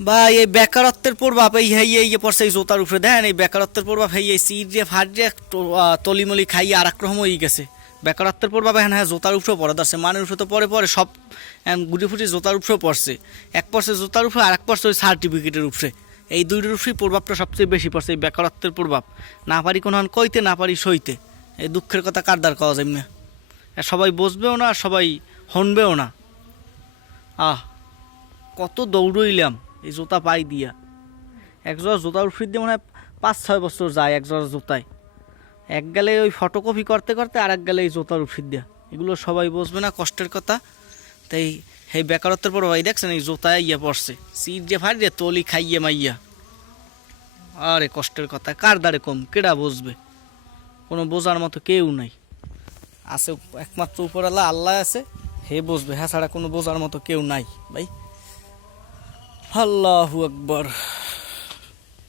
বা এই বেকারত্বের প্রভাব এই পড়ছে এই জোতার উপরে দেখেন এই বেকারত্বের প্রভাব এই সিট যে ফাট যে তলিমলি খাইয়ে আর এক রকম হয়ে গেছে বেকারত্বের প্রভাব হ্যাঁ হ্যাঁ জোতার উপরেও পড়ে ধরছে মানের উপরে তো পরে পরে সব গুটি ফুটি জোতার উপরেও পড়ছে এক পড়ছে জোতার উপরে আর এক পড়ছে ওই সার্টিফিকেটের উপরে এই দুইটার উপরেই প্রভাবটা সবচেয়ে বেশি পড়ছে এই বেকারত্বের প্রভাব না পারি কোনো কইতে না পারি সইতে এই দুঃখের কথা কার দ্বার কওয়া যায় না সবাই বসবেও না সবাই হনবেও না কত দৌড়ইলাম এই জুতা পাই দিয়া একজোড়া জুতার উপর দিয়ে মনে হয় 5-6 বছর যায় একজোড়া জুতায় এক গেলে ওই ফটোকপি করতে করতে আর এক গেলে এই জুতার উপর দিয়া এগুলো সবাই বসবে না কষ্টের কথা তাই এই বেকারত্বের পর ভাই দেখছেন এই জুতায় ইয়ে পড়ছে সিট যে ফাড়ি দিয়ে তলি খাইয়ে মাইয়া আরে কষ্টের কথা কার দ্বারে কম কেডা বসবে কোনো বোঝার মতো কেউ নাই আছে একমাত্র উপরওয়ালা আল্লাহ আছে হে বসবে হ্যাঁ ছাড়া কোনো বোঝার মতো কেউ নাই ভাই আল্লাহু আকবার।